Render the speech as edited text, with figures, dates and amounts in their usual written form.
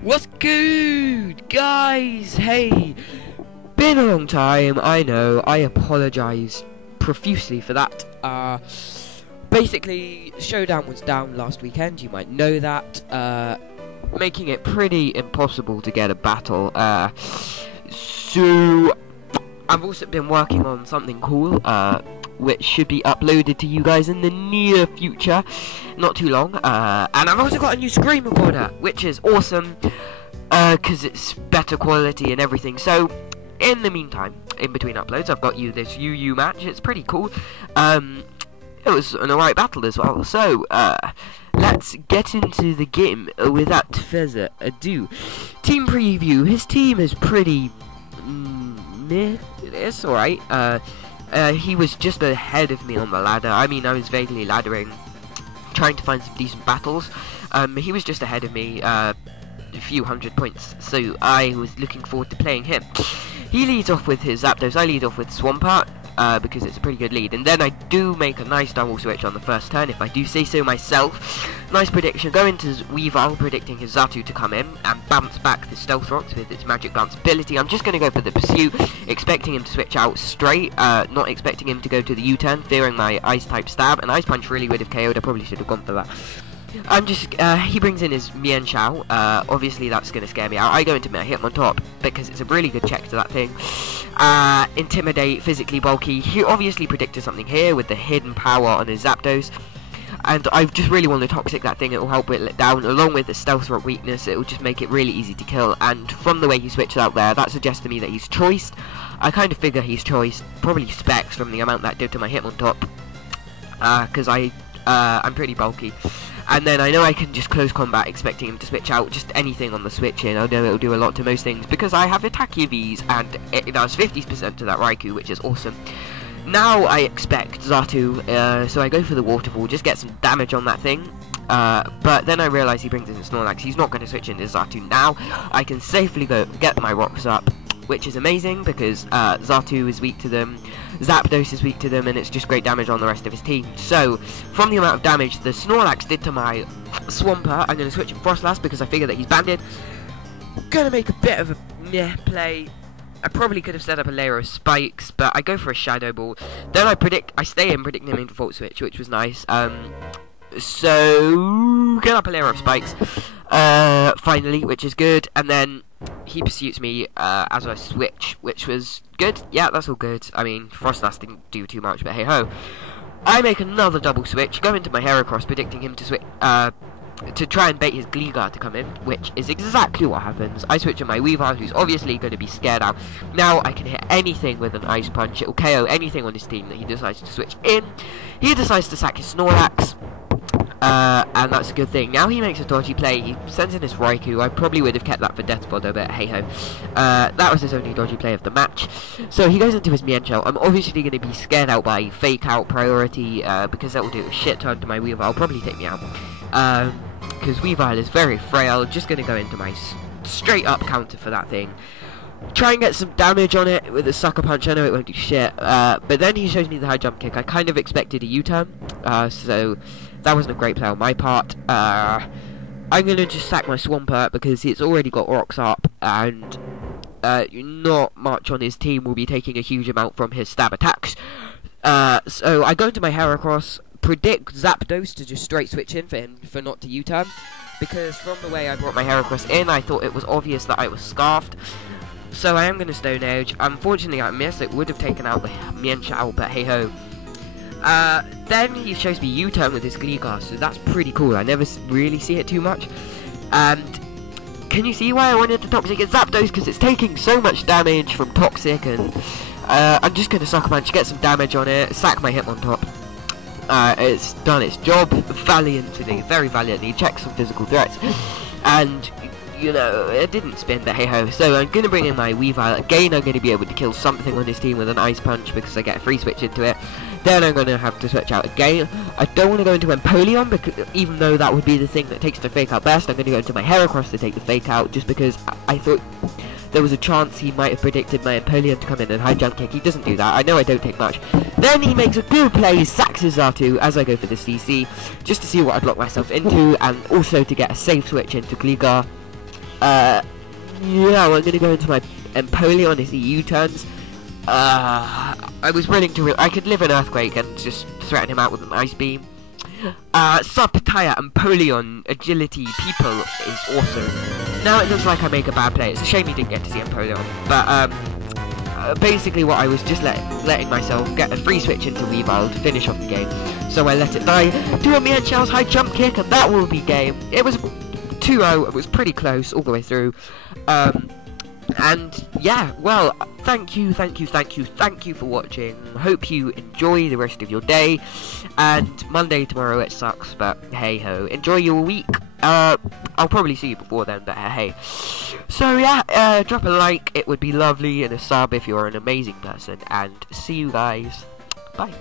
What's good, guys? Hey, been a long time, I know, I apologise profusely for that. Basically, Showdown was down last weekend, you might know that, making it pretty impossible to get a battle. So I've also been working on something cool, which should be uploaded to you guys in the near future, not too long, and I've also got a new screen recorder, which is awesome, because it's better quality and everything. So in the meantime, in between uploads, I've got you this UU match. It's pretty cool. It was an alright battle as well, so let's get into the game without further ado. Team preview. His team is pretty meh. It's alright. He was just ahead of me on the ladder. I mean, I was vaguely laddering, trying to find some decent battles. He was just ahead of me, a few hundred points, so I was looking forward to playing him. He leads off with his Zapdos, I lead off with Swampert, because it's a pretty good lead, and then I do make a nice double switch on the first turn, if I do say so myself. Nice prediction, go into Weavile, predicting his Xatu to come in, and bounce back the Stealth Rocks with its magic bounce ability. I'm just going to go for the Pursuit, expecting him to switch out straight, not expecting him to go to the U-turn, fearing my Ice-type stab, and Ice Punch really would have KO'd, I probably should have gone for that. I'm just, he brings in his Mienshao, obviously that's going to scare me out. I go into my Hitmontop, because it's a really good check to that thing. Intimidate, physically bulky. He obviously predicted something here with the hidden power on his Zapdos. And I just really want to Toxic that thing, it will help whittle it down, along with the Stealth Rock weakness, it will just make it really easy to kill. And from the way he switched out there, that suggests to me that he's choiced. I kind of figure he's choiced, probably Specs from the amount that did to my Hitmontop. Because I'm pretty bulky. And then I know I can just close combat, expecting him to switch out just anything on the switch in. I know it'll do a lot to most things, because I have attack UVs, and it does 50% to that Raikou, which is awesome. Now I expect Xatu, so I go for the Waterfall, just get some damage on that thing. But then I realise he brings in the Snorlax, he's not going to switch into Xatu now. I can safely go get my rocks up, which is amazing, because Xatu is weak to them, Zapdos is weak to them, and it's just great damage on the rest of his team. So, from the amount of damage the Snorlax did to my Swampert, I'm going to switch him Frostlass because I figure that he's banded. Gonna make a bit of a meh play. I probably could have set up a layer of spikes, but I go for a Shadow Ball. Then I stay in, predicting him into Volt Switch, which was nice. So, get up a layer of spikes, finally, which is good, and then he pursues me as I switch, which was good. Yeah, that's all good. I mean, Frostlass didn't do too much, but hey ho. I make another double switch, go into my Heracross, predicting him to switch, to try and bait his Gligar to come in, which is exactly what happens. I switch on my Weavile, who's obviously going to be scared out. Now I can hit anything with an Ice Punch, it will KO anything on his team that he decides to switch in. He decides to sack his Snorlax. And that's a good thing. Now he makes a dodgy play, he sends in his Raikou. I probably would have kept that for Death Fodder, but hey ho. That was his only dodgy play of the match. So he goes into his Mienshao. I'm obviously going to be scared out by Fake Out priority, because that will do a shit ton to my Weavile. I'll probably take me out. Because Weavile is very frail. Just going to go into my straight up counter for that thing. Try and get some damage on it with a Sucker Punch. I know it won't do shit, but then he shows me the high jump kick. I kind of expected a U-turn, so that wasn't a great play on my part. I'm going to just sack my Swampert because it's already got rocks up, and not much on his team will be taking a huge amount from his stab attacks. So I go into my Heracross, predict Zapdos to just straight switch in for him for not to U-turn, because from the way I brought my Heracross in, I thought it was obvious that I was scarfed. So I am going to Stone Edge. Unfortunately I missed, it would have taken out the Mienshao, but hey ho. Then he shows me U-turn with his Gligar, so that's pretty cool. I never really see it too much. And can you see why I wanted to Toxic his Zapdos? Because it's taking so much damage from Toxic, and I'm just going to Sucker Punch, get some damage on it, sack my Hitmontop. It's done its job valiantly, very valiantly, checks some physical threats, and you know, it didn't spin, but hey ho. So I'm going to bring in my Weavile. Again, I'm going to be able to kill something on his team with an Ice Punch because I get a free switch into it. Then I'm going to have to switch out again. I don't want to go into Empoleon, because even though that would be the thing that takes the Fake Out best, I'm going to go into my Heracross to take the Fake Out, just because I thought there was a chance he might have predicted my Empoleon to come in and high jump kick. He doesn't do that. I know I don't take much. Then he makes a good play, sacks his Xatu as I go for the CC, just to see what I'd lock myself into, and also to get a safe switch into Gligar. Yeah, I'm gonna go into my Empoleon on his EU turns. I was willing to. I could live an Earthquake and just threaten him out with an Ice Beam. Sarpataya Empoleon Agility People is awesome. Now it looks like I make a bad play. It's a shame you didn't get to see Empoleon. But basically what I was just letting myself get a free switch into Weavile to finish off the game. So I let it die. Do a Mienshow's high jump kick and that will be game. It was 2-0. It was pretty close all the way through. And yeah, well, thank you for watching. Hope you enjoy the rest of your day. And Monday tomorrow it sucks, but hey ho, enjoy your week. I'll probably see you before then, but hey. So yeah, drop a like, it would be lovely, and a sub if you're an amazing person. And see you guys. Bye.